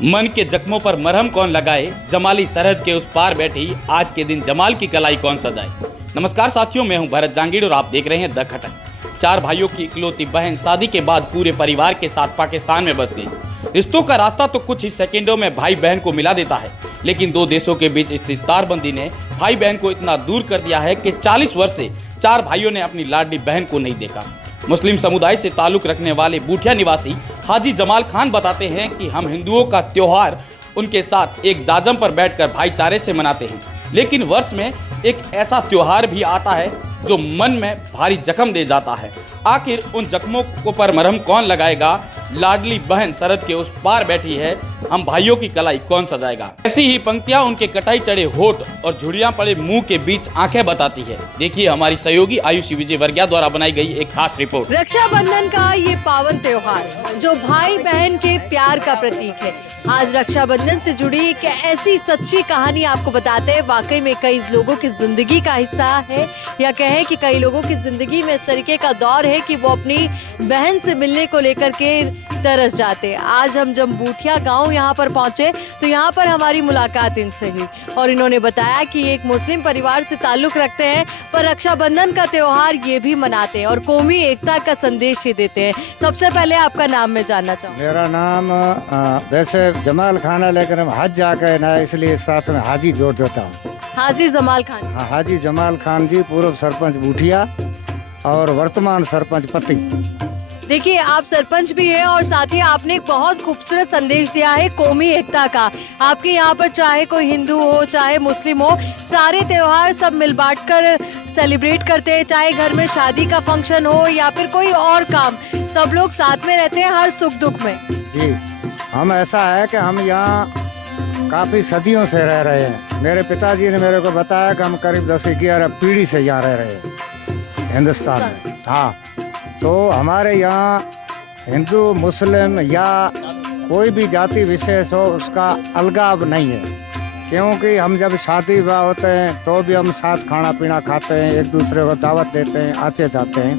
मन के जख्मों पर मरहम कौन लगाए, जमाली सरहद के उस पार बैठी आज के दिन जमाल की कलाई कौन सजाए। नमस्कार साथियों, मैं हूं भरत जांगीड़ और आप देख रहे हैं द खटक। 4 भाइयों की इकलौती बहन शादी के बाद पूरे परिवार के साथ पाकिस्तान में बस गई। रिश्तों का रास्ता तो कुछ ही सेकंडों में भाई बहन को मिला देता है, लेकिन 2 देशों के बीच स्थित तारबंदी ने भाई बहन को इतना दूर कर दिया है कि 40 वर्ष से 4 भाइयों ने अपनी लाडली बहन को नहीं देखा। मुस्लिम समुदाय से ताल्लुक रखने वाले बूटिया निवासी हाजी जमाल खान बताते हैं कि हम हिंदुओं का त्योहार उनके साथ एक जाजम पर बैठकर भाईचारे से मनाते हैं, लेकिन वर्ष में एक ऐसा त्योहार भी आता है जो मन में भारी जख्म दे जाता है। आखिर उन जख्मों को पर मरहम कौन लगाएगा? लाडली बहन सरहद के उस पार बैठी है, हम भाइयों की कलाई कौन सजाएगा? ऐसी ही पंक्तियां उनके कटाई चढ़े होठ और झुर्रियां पड़े मुंह के बीच आंखें बताती है। देखिए हमारी सहयोगी आयुषी विजय वर्गिया द्वारा बनाई गई एक खास रिपोर्ट। रक्षाबंधन का ये पावन त्योहार जो भाई बहन के प्यार का प्रतीक है, आज रक्षाबंधन से जुड़ी एक ऐसी सच्ची कहानी आपको बताते हैं। वाकई में कई लोगों की जिंदगी का हिस्सा है, या कहें कि कई लोगों की जिंदगी में इस तरीके का दौर है कि वो अपनी बहन से मिलने को लेकर के तरस जाते हैं। आज हम जब बूटिया गांव यहाँ पर पहुंचे तो यहाँ पर हमारी मुलाकात इनसे हुई और इन्होंने बताया कि एक मुस्लिम परिवार से ताल्लुक रखते हैं, पर रक्षाबंधन का त्योहार ये भी मनाते हैं और कौमी एकता का संदेश ये देते हैं। सबसे पहले आपका नाम मैं जानना चाहूँगी। मेरा नाम वैसे जमाल खान है, लेकिन हम हज जाके ना इसलिए साथ में हाजी जोड़ देता हूँ। हाजी जमाल खान। हाँ, हाजी जमाल खान जी, पूर्व सरपंच बूटिया और वर्तमान सरपंच पति। देखिए, आप सरपंच भी हैं और साथ ही आपने एक बहुत खूबसूरत संदेश दिया है कौमी एकता का। आपके यहाँ पर चाहे कोई हिंदू हो चाहे मुस्लिम हो, सारे त्योहार सब मिल बांट कर सेलिब्रेट करते हैं। चाहे घर में शादी का फंक्शन हो या फिर कोई और काम, सब लोग साथ में रहते हैं हर सुख दुख में। जी, हम ऐसा है कि हम यहाँ काफ़ी सदियों से रह रहे हैं। मेरे पिताजी ने मेरे को बताया कि हम करीब 10-11 पीढ़ी से यहाँ रह रहे हैं हिंदुस्तान में। हाँ, तो हमारे यहाँ हिंदू मुस्लिम या कोई भी जाति विशेष हो उसका अलगाव नहीं है, क्योंकि हम जब शादी विवाह होते हैं तो भी हम साथ खाना पीना खाते हैं, एक दूसरे को दावत देते हैं, आते जाते हैं।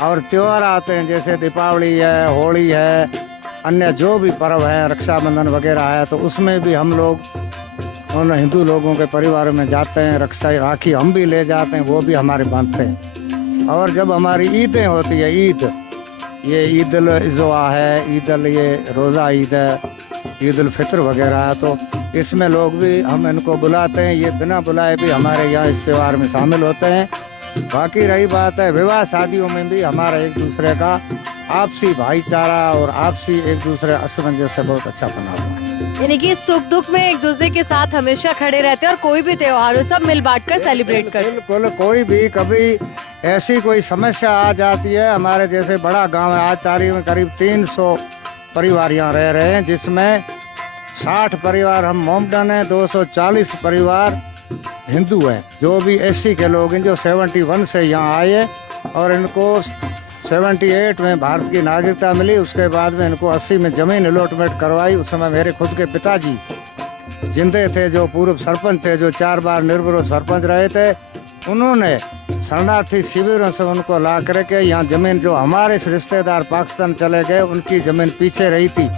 और त्यौहार आते हैं जैसे दीपावली है, होली है, अन्य जो भी पर्व है, रक्षाबंधन वगैरह है, तो उसमें भी हम लोग उन हिंदू लोगों के परिवार में जाते हैं। रक्षा राखी हम भी ले जाते हैं, वो भी हमारे बांधते हैं। और जब हमारी ईदें होती है, ये ईद उल अज़हा है, ये रोज़ा ईद है, ईद उल फित्र वगैरह है, तो इसमें लोग भी हम इनको बुलाते हैं। ये बिना बुलाए भी हमारे यहाँ इस त्यौहार में शामिल होते हैं। बाकी रही बात है विवाह शादियों में भी हमारा एक दूसरे का आपसी भाईचारा और आपसी एक दूसरे असमंजस्य बहुत अच्छा बना हुआ है। यानी कि सुख दुख में एक दूसरे के साथ हमेशा खड़े रहते हैं और कोई भी त्योहार हो सब मिल बांट कर सेलिब्रेट करते हैं। बिल्कुल, कोई भी कभी ऐसी कोई समस्या आ जाती है, हमारे जैसे बड़ा गांव है, आज तारीख में करीब 300 परिवार यहाँ रह रहे हैं, जिसमें 60 परिवार हम मोमडन हैं, 240 परिवार हिंदू हैं। जो भी एससी के लोग हैं जो 71 से यहाँ आए और इनको 78 में भारत की नागरिकता मिली, उसके बाद में इनको 80 में जमीन अलॉटमेंट करवाई। उस समय मेरे खुद के पिताजी जिंदे थे, जो पूर्व सरपंच थे, जो 4 बार निर्विरोध सरपंच रहे थे, उन्होंने शरणार्थी शिविरों से उनको ला करके यहाँ जमीन, जो हमारे रिश्तेदार पाकिस्तान चले गए उनकी जमीन पीछे रही थी,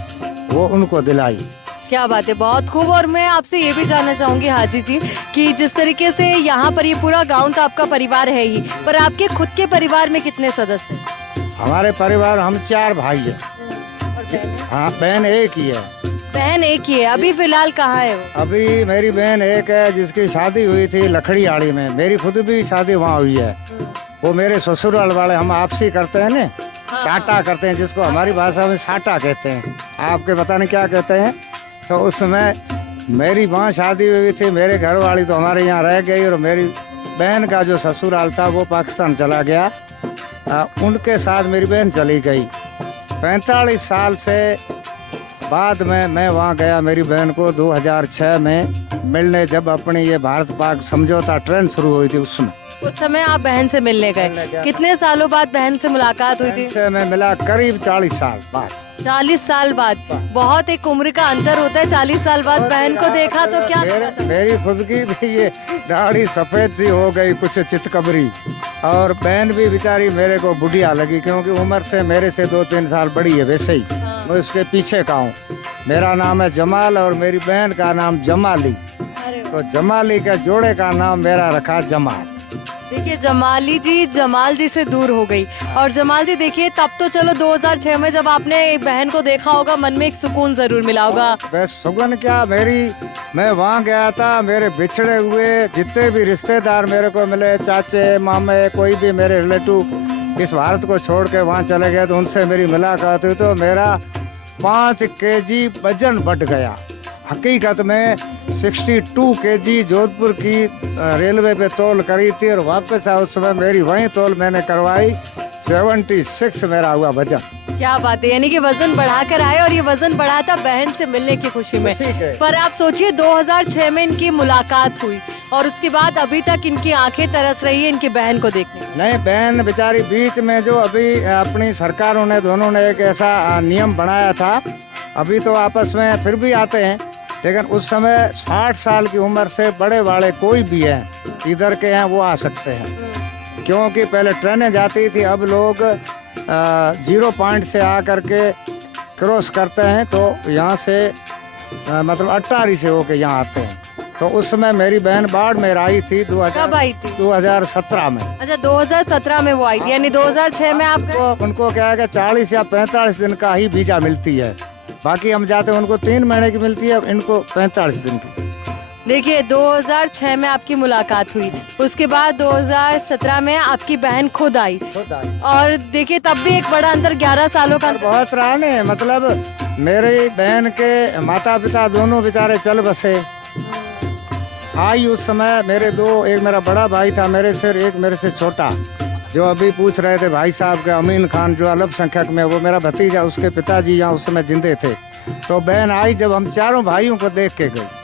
वो उनको दिलाई। क्या बात है, बहुत खूब। और मैं आपसे ये भी जानना चाहूंगी हाजी जी कि जिस तरीके से यहाँ पर ये पूरा गांव तो आपका परिवार है ही, पर आपके खुद के परिवार में कितने सदस्य हैं? हमारे परिवार हम 4 भाई हैं। और बहन? हाँ, बहन एक ही है। बहन एक ही है। अभी फिलहाल कहाँ है वो? अभी मेरी बहन एक है जिसकी शादी हुई थी लखड़ीआड़ी में। मेरी खुद भी शादी वहाँ हुई है। वो मेरे ससुराल वाले, हम आपसी करते हैं ना, साटा करते हैं, जिसको हमारी भाषा में साटा कहते हैं, आपके पता नहीं क्या कहते हैं। तो उस समय मेरी वहाँ शादी हुई थी, मेरे घर वाली तो हमारे यहाँ रह गई और मेरी बहन का जो ससुराल था वो पाकिस्तान चला गया। उनके साथ मेरी बहन चली गई। 45 साल से बाद में मैं वहाँ गया मेरी बहन को 2006 में मिलने, जब अपनी ये भारत पाक समझौता ट्रेन शुरू हुई थी। उसमें उस समय आप बहन से मिलने गए। कितने सालों बाद बहन से मुलाकात हुई थी? मैं मिला करीब 40 साल बाद। 40 साल बाद, बहुत एक उम्र का अंतर होता है। 40 साल बाद बहन को देखा तो क्या? मेरी खुद की भी ये दाढ़ी सफेद सी हो गई, कुछ चितकबरी, और बहन भी बेचारी मेरे को बुढ़िया लगी, क्योंकि उम्र से मेरे से 2-3 साल बड़ी है। वैसे ही मैं उसके पीछे का हूँ। मेरा नाम है जमाल और मेरी बहन का नाम जमाली, अरे वाह। तो जमाली के जोड़े का नाम मेरा रखा जमाल। देखिए जमाली जी जमाल जी से दूर हो गई। और जमाल जी देखिए तब तो चलो 2006 में जब आपने बहन को देखा होगा मन में एक सुकून जरूर मिला होगा। बस सुगन क्या, मैं वहाँ गया था, मेरे बिछड़े हुए जितने भी रिश्तेदार मेरे को मिले, चाचे मामे कोई भी मेरे रिलेटिव इस भारत को छोड़ के वहाँ चले गए, तो उनसे मेरी मुलाकात हुई तो मेरा 5 केजी वजन बढ़ गया। हकीकत में 62 केजी जोधपुर की रेलवे पे तौल करी थी और वापस आ उस समय मेरी वही तौल मैंने करवाई, 76 मेरा हुआ वजन। क्या बात है, यानी कि वजन बढ़ा कर आए और ये वजन बढ़ा था बहन से मिलने की खुशी में। पर आप सोचिए 2006 में इनकी मुलाकात हुई और उसके बाद अभी तक इनकी आंखें तरस रही है इनकी बहन को देखने। नहीं, बहन बेचारी बीच में जो अभी अपनी सरकारों ने दोनों ने एक ऐसा नियम बनाया था, अभी तो आपस में फिर भी आते हैं, लेकिन उस समय 60 साल की उम्र से बड़े वाले कोई भी हैं इधर के हैं वो आ सकते हैं, क्योंकि पहले ट्रेनें जाती थी, अब लोग 0 पॉइंट से आ करके क्रॉस करते हैं, तो यहाँ से मतलब अट्टारी से होके यहाँ आते हैं। तो उस समय मेरी बहन बाड़मेर आई थी कब आई थी? 2017 में। अच्छा 2017 में वो आई थी, यानी 2006 में आप उनको क्या है कि 40 या 45 दिन का ही वीजा मिलती है, बाकी हम जाते हैं उनको 3 महीने की मिलती है, इनको 45 दिन की। देखिए 2006 में आपकी मुलाकात हुई, उसके बाद 2017 में आपकी बहन खुद आई और देखिए तब भी एक बड़ा अंतर 11 सालों का। बहुत रहा ने, मतलब मेरी बहन के माता पिता दोनों बेचारे चल बसे। आई उस समय मेरे एक मेरा बड़ा भाई था मेरे से, एक मेरे से छोटा, जो अभी पूछ रहे थे भाई साहब के अमीन खान जो अल्पसंख्यक में, वो मेरा भतीजा, उसके पिताजी यहाँ उस समय जिंदे थे। तो बहन आई जब हम चारों भाइयों को देख के गई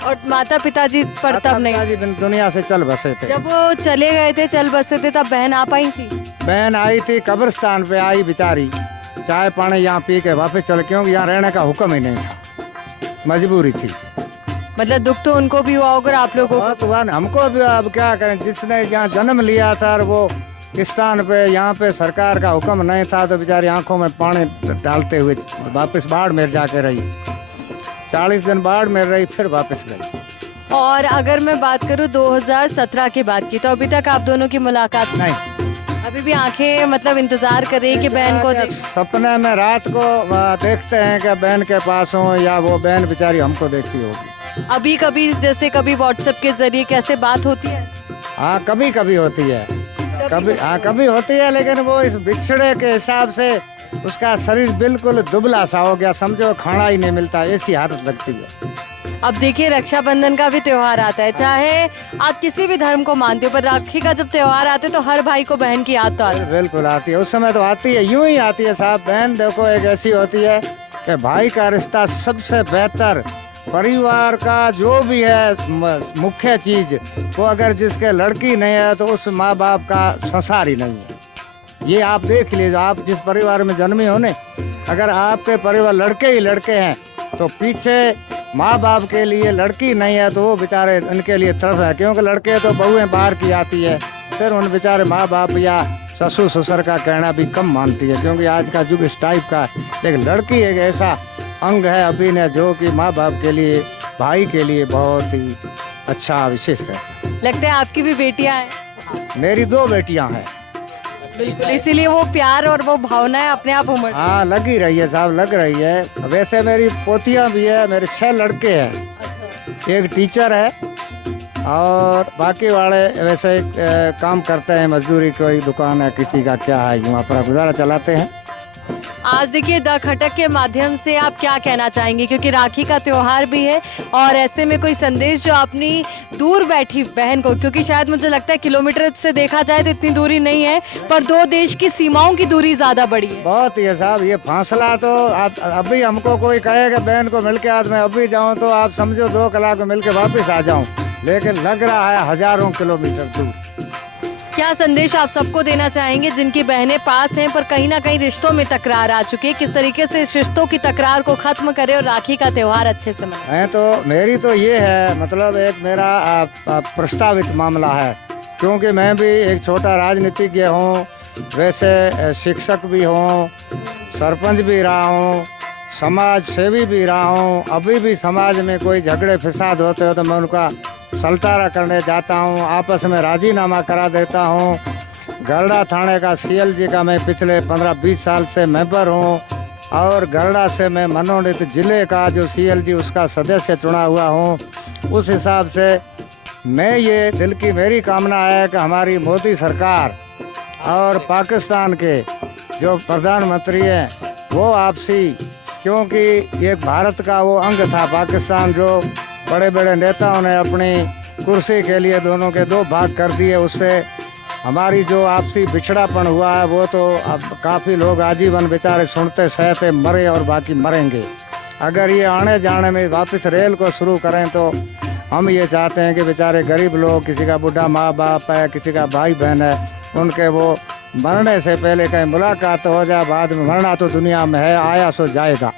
और माता पिताजी पर तब नहीं, पिताजी दुनिया से चल बसे थे। जब वो चले गए थे चल बसे थे तब बहन आ पाई थी? बहन आई थी कब्रिस्तान पे, आई बेचारी चाय पानी यहाँ पी के वापस चल, क्योंकि यहाँ रहने का हुक्म ही नहीं था, मजबूरी थी। मतलब दुख तो उनको भी हुआ होगा आप लोगों को? तो हमको भी, अब क्या करें, जिसने यहाँ जन्म लिया था और वो इस स्थान पे यहाँ पे सरकार का हुक्म नहीं था, तो बेचारी आंखों में पानी डालते हुए वापस बाड़मेर जाके रही, 40 दिन बाड़मेर रही, फिर वापस गई। और अगर मैं बात करूँ 2017 की बात की, तो अभी तक आप दोनों की मुलाकात नहीं, अभी भी आंखें मतलब इंतजार कर रही है कि बहन को सपने में रात को देखते हैं कि बहन के पास हो, या वो बहन बेचारी हमको देखती होगी। अभी कभी जैसे कभी व्हाट्सएप के जरिए कैसे बात होती है? हाँ कभी कभी होती है, कभी होती है, लेकिन वो इस बिछड़े के हिसाब से उसका शरीर बिल्कुल दुबला सा हो गया, समझो खाना ही नहीं मिलता, ऐसी हालत लगती है। अब देखिए रक्षाबंधन का भी त्योहार आता है, चाहे आप किसी भी धर्म को मानते हो, पर राखी का जब त्योहार आता है तो हर भाई को बहन की याद तो आती है। बिल्कुल आती है, उस समय तो आती है, यूं ही आती है साहब। बहन देखो एक ऐसी होती है कि भाई का रिश्ता सबसे बेहतर, परिवार का जो भी है मुख्य चीज, वो अगर जिसके लड़की नहीं है तो उस माँ बाप का संसार ही नहीं है। ये आप देख लीजिए, आप जिस परिवार में जन्मे हो ने, अगर आपके परिवार लड़के ही लड़के हैं तो पीछे माँ बाप के लिए लड़की नहीं है तो वो बेचारे उनके लिए तरफ है, क्योंकि लड़के तो बहुएं बाहर की आती है, फिर उन बेचारे माँ बाप या ससुर ससुर का कहना भी कम मानती है, क्योंकि आज का युग इस टाइप का। लेकिन लड़की एक ऐसा अंग है अभिनय जो कि माँ बाप के लिए, भाई के लिए बहुत ही अच्छा विशेष रहता है। लगता है आपकी भी बेटियां हैं? मेरी 2 बेटियां हैं। बिल्कुल, इसीलिए वो प्यार और वो भावनाएं अपने आप उमड़। हाँ लगी रही है साहब, लग रही है। वैसे मेरी पोतियां भी है, मेरे 6 लड़के हैं, एक टीचर है और बाकी वाले वैसे काम करते हैं, मजदूरी, कोई दुकान है किसी का, क्या है, वहाँ पर गुजारा चलाते हैं। आज देखिए द खटक के माध्यम से आप क्या कहना चाहेंगे, क्योंकि राखी का त्योहार भी है और ऐसे में कोई संदेश जो अपनी दूर बैठी बहन को, क्योंकि शायद मुझे लगता है किलोमीटर से देखा जाए तो इतनी दूरी नहीं है, पर 2 देश की सीमाओं की दूरी ज्यादा बड़ी है। बहुत ही है साहब, ये फासला तो आप अभी हमको कोई कहेगा बहन को मिलके आज मैं अभी जाऊँ तो आप समझो 2 कलाक में मिलके वापस आ जाऊँ, लेकिन लग रहा है हजारों किलोमीटर दूर। क्या संदेश आप सबको देना चाहेंगे जिनकी बहनें पास हैं पर कहीं ना कहीं रिश्तों में तकरार आ चुकी है, किस तरीके से इस रिश्तों की तकरार को खत्म करें और राखी का त्योहार अच्छे से मनाएं? मैं तो, मेरी तो ये है, मतलब एक मेरा प्रस्तावित मामला है, क्योंकि मैं भी एक छोटा राजनीतिज्ञ हूँ, वैसे शिक्षक भी हूँ, सरपंच भी रहा हूँ, समाज सेवी भी रहा हूँ। अभी भी समाज में कोई झगड़े फसाद होते हो तो मैं उनका सलटारा करने जाता हूँ, आपस में राजीनामा करा देता हूँ। गरड़ा थाने का CLG का मैं पिछले 15-20 साल से मेंबर हूँ और गरड़ा से मैं मनोनीत जिले का जो CLG उसका सदस्य चुना हुआ हूँ। उस हिसाब से मैं ये दिल की मेरी कामना है कि हमारी मोदी सरकार और पाकिस्तान के जो प्रधानमंत्री हैं वो आपसी, क्योंकि एक भारत का वो अंग था पाकिस्तान, जो बड़े बड़े नेताओं ने अपनी कुर्सी के लिए दोनों के दो भाग कर दिए, उससे हमारी जो आपसी बिछड़ापन हुआ है वो तो अब काफ़ी लोग आजीवन बेचारे सुनते सहते मरे और बाकी मरेंगे। अगर ये आने जाने में वापस रेल को शुरू करें तो हम ये चाहते हैं कि बेचारे गरीब लोग, किसी का बूढ़ा माँ बाप है, किसी का भाई बहन है, उनके वो मरने से पहले कहीं मुलाकात हो जाए। बाद में मरना तो दुनिया में है, आया सो जाएगा,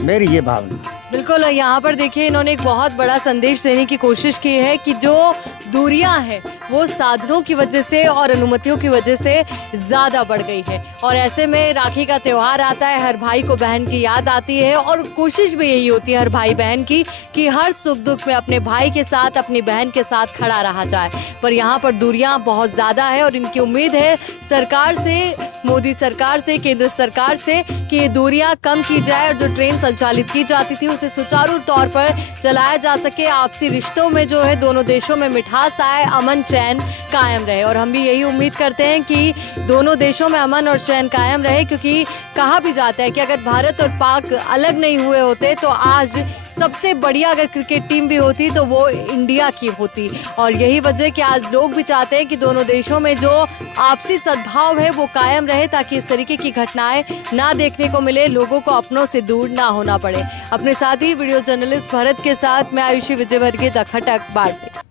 मेरी ये भावना। बिल्कुल, यहाँ पर देखिए इन्होंने एक बहुत बड़ा संदेश देने की कोशिश की है कि जो दूरियां हैं वो साधनों की वजह से और अनुमतियों की वजह से ज़्यादा बढ़ गई है, और ऐसे में राखी का त्यौहार आता है, हर भाई को बहन की याद आती है और कोशिश भी यही होती है हर भाई बहन की कि हर सुख दुख में अपने भाई के साथ, अपनी बहन के साथ खड़ा रहा जाए। पर यहाँ पर दूरियां बहुत ज़्यादा है और इनकी उम्मीद है सरकार से, मोदी सरकार से, केंद्र सरकार से कि ये दूरियां कम की जाए और जो ट्रेन संचालित की जाती थी उसे सुचारू तौर पर चलाया जा सके। आपसी रिश्तों में जो है दोनों देशों में मिठास आए, अमन चैन कायम रहे, और हम भी यही उम्मीद करते हैं कि दोनों देशों में अमन और चैन कायम रहे, क्योंकि कहा भी जाता है कि अगर भारत और पाक अलग नहीं हुए होते तो आज सबसे बढ़िया अगर क्रिकेट टीम भी होती तो वो इंडिया की होती। और यही वजह कि आज लोग भी चाहते हैं कि दोनों देशों में जो आपसी सद्भाव है वो कायम रहे, ताकि इस तरीके की घटनाएं ना देखने को मिले, लोगों को अपनों से दूर ना होना पड़े। अपने साथी वीडियो जर्नलिस्ट भरत के साथ मैं आयुषी विजयवर्गीय, द खटक, बाड़मेर।